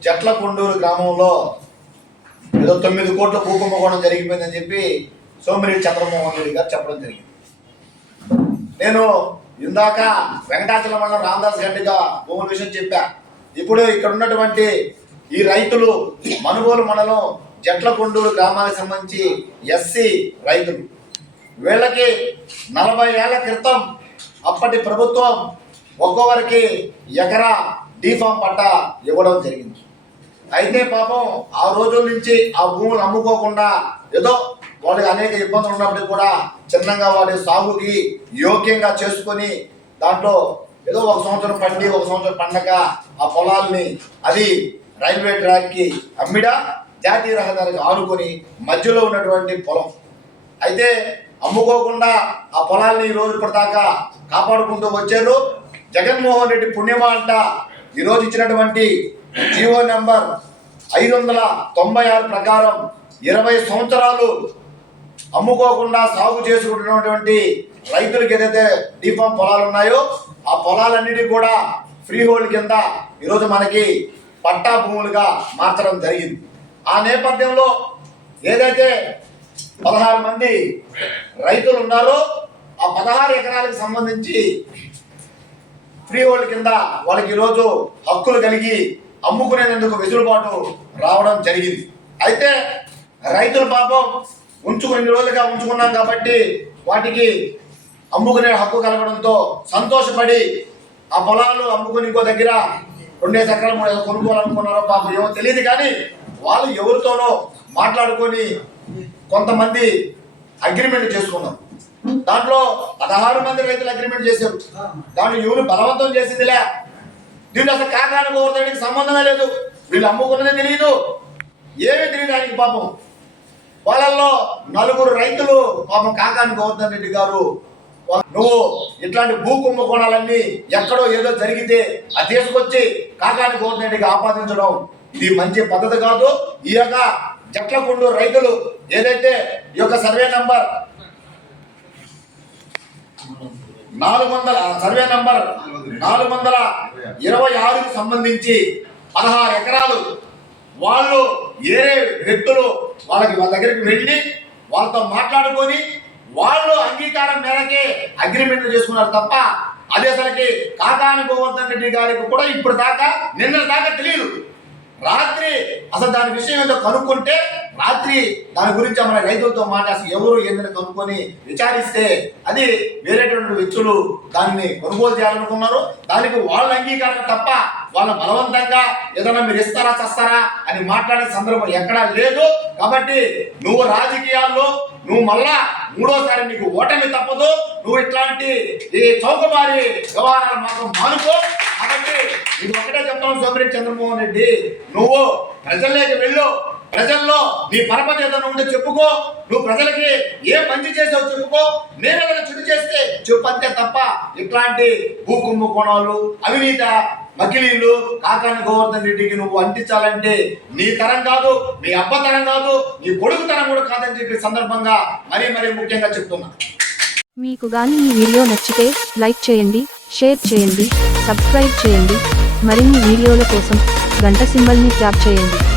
మండలం జట్ల కొండూరు గ్రామంలో ఏదో తొమ్మిది కోట్ల భూకుంభకోణం జరిగిపోయిందని చెప్పి సోమిరెడ్డి చంద్రమోహన్ రెడ్డి గారు చెప్పడం జరిగింది. నేను ఇందాక వెంకటాచల మండలం రామదాస్ గడ్డిగా భూముల విషయం చెప్పా. ఇప్పుడు ఇక్కడ ఉన్నటువంటి ఈ రైతులు మనుగోలు మండలం జట్ల కొండూరు గ్రామానికి సంబంధించి ఎస్సీ రైతులు. వీళ్ళకి నలభై ఏళ్ళ క్రితం అప్పటి ప్రభుత్వం ఒక్కొక్కరికి ఎకరా డీఫామ్ పట్ట ఇవ్వడం జరిగింది. అయితే పాపం ఆ రోజుల నుంచి ఆ భూములు అమ్ముకోకుండా ఏదో వాళ్ళకి అనేక ఇబ్బందులు ఉన్నప్పటికీ కూడా చిన్నగా వాడి సాగుకి యోగ్యంగా చేసుకొని దాంట్లో ఏదో ఒక సంవత్సరం పండి ఒక సంవత్సరం పండగ ఆ పొలాల్ని అది రైల్వే ట్రాక్కి అమ్మిడా జాతీయ రహదారికి ఆనుకొని మధ్యలో ఉన్నటువంటి పొలం. అయితే అమ్ముకోకుండా ఆ పొలాల్ని ఈ రోజు ఇప్పటిదాకా కాపాడుకుంటూ వచ్చారు. జగన్మోహన్ రెడ్డి పుణ్యమా అంట. ఈరోజు ఇచ్చినటువంటి జీవో నెంబర్ ఐదు వందల తొంభై ఆరు ప్రకారం ఇరవై సంవత్సరాలు అమ్ముకోకుండా సాగు చేసుకుంటున్నటువంటి రైతులకు ఏదైతే డీఫామ్ పొలాలు ఉన్నాయో ఆ పొలాలన్నిటి కూడా ఫ్రీ హోల్డ్ కింద ఈరోజు మనకి పట్టా భూములుగా మార్చడం జరిగింది. ఆ నేపథ్యంలో ఏదైతే పదహారు మంది రైతులు ఉన్నారో ఆ పదహారు ఎకరాలకు సంబంధించి ఫ్రీ హోల్డ్ కింద వాళ్ళకి ఈరోజు హక్కులు కలిగి అమ్ముకునేందుకు వెసులుబాటు రావడం జరిగింది. అయితే రైతులు పాపం ఉంచుకుని రోజులుగా ఉంచుకున్నాం కాబట్టి వాటికి అమ్ముకునే హక్కు కలగడంతో సంతోషపడి ఆ పొలాలు అమ్ముకుని ఇంకో దగ్గర రెండేసి ఎకరాలు మూడు ఎకరాలు కొనుక్కోవాలనుకున్నారో పాపం ఏమో తెలియదు కానీ వాళ్ళు ఎవరితోనో మాట్లాడుకొని కొంతమంది అగ్రిమెంట్ చేసుకున్నారు. దాంట్లో పదహారు మంది రైతులు అగ్రిమెంట్ చేశారు. దాంట్లో ఎవరు బలవంతం చేసిందిలే? దీన్ని అసలు కాకాని కోరుతానికి సంబంధమే లేదు. వీళ్ళు అమ్ముకున్నదే తెలియదు ఏమీ తెలియదు ఆయనకి పాపం. వాళ్ళల్లో నలుగురు రైతులు పాపం కాకాని గోవర్ధన్ రెడ్డి గారు. నువ్వు ఇట్లాంటి భూ కుంభకోణాలన్నీ ఎక్కడో ఏదో జరిగితే అది తీసుకొచ్చి కాకాని గోవర్ధన్ రెడ్డికి ఆపాదించడం ఇది మంచి పద్ధతి కాదు. ఈ యొక్క జట్లకుండు రైతులు ఏదైతే ఈ యొక్క సర్వే నంబర్ నాలుగు వందల సర్వే నంబర్ నాలుగు వందల ఇరవై ఆరుకి సంబంధించి పదహారు ఎకరాలు వాళ్ళు ఏ వ్యక్తులు వాళ్ళకి వాళ్ళ దగ్గరికి వెళ్ళి వాళ్ళతో మాట్లాడుకొని వాళ్ళు అంగీకారం మేరకే అగ్రిమెంట్లు చేసుకున్నారు తప్ప అదేసరికి అసలుకి కాకాని గోవర్ధన్ రెడ్డి గారికి కూడా ఇప్పుడు దాకా నిన్న దాకా తెలియదు. రాత్రి అసలు దాని విషయం ఏదో కనుక్కుంటే రాత్రి దాని గురించి మన రైతులతో మాట అసలు ఎవరు ఏందని కనుక్కొని విచారిస్తే అది వేరేటువంటి వ్యక్తులు దాన్ని కొనుగోలు చేయాలనుకున్నారు. దానికి వాళ్ళ అంగీకారం తప్ప వాళ్ళ బలవంతంగా ఏదైనా మీరు ఇస్తారా చస్తారా అని మాట్లాడే సందర్భం ఎక్కడా లేదు. కాబట్టి నువ్వు రాజకీయాల్లో నువ్వు మళ్ళా మూడోసారి నీకు ఓటమి తప్పదు. నువ్వు ఇట్లాంటి ఈ చౌకబారి వ్యవహారాలు మాత్రం మానుకో. కాబట్టి ఇది ఒకటే చెప్తాను సోమిరెడ్డి చంద్రమోహన్ రెడ్డి నువ్వు ప్రజల్లోకి వెళ్ళు. ప్రజల్లో నీ పరపతి ఏదైనా ఉంటే చెప్పుకో. నువ్వు ప్రజలకి ఏ మంచి చేసావు చెప్పుకో. నేనేదైనా చెడు చేస్తే చెప్పు అంతే తప్ప ఇట్లాంటి భూ కుంభకోణాలు అవినీత మకిలీలు కాకాని గోవర్ధన్ రెడ్డికి నువ్వు అంటించాలంటే నీ తరం కాదు నీ అబ్బ తరం కాదు నీ కొడుకు తరం కూడా కాదని చెప్పి సందర్భంగా మరీ మరీ ముఖ్యంగా చెప్తున్నా. మీకు గాని ఈ వీడియో నచ్చితే లైక్ చేయండి షేర్ చేయండి సబ్స్క్రైబ్ చేయండి. మరిన్ని వీడియోల కోసం గంట సింబల్ని ట్యాప్ చేయండి.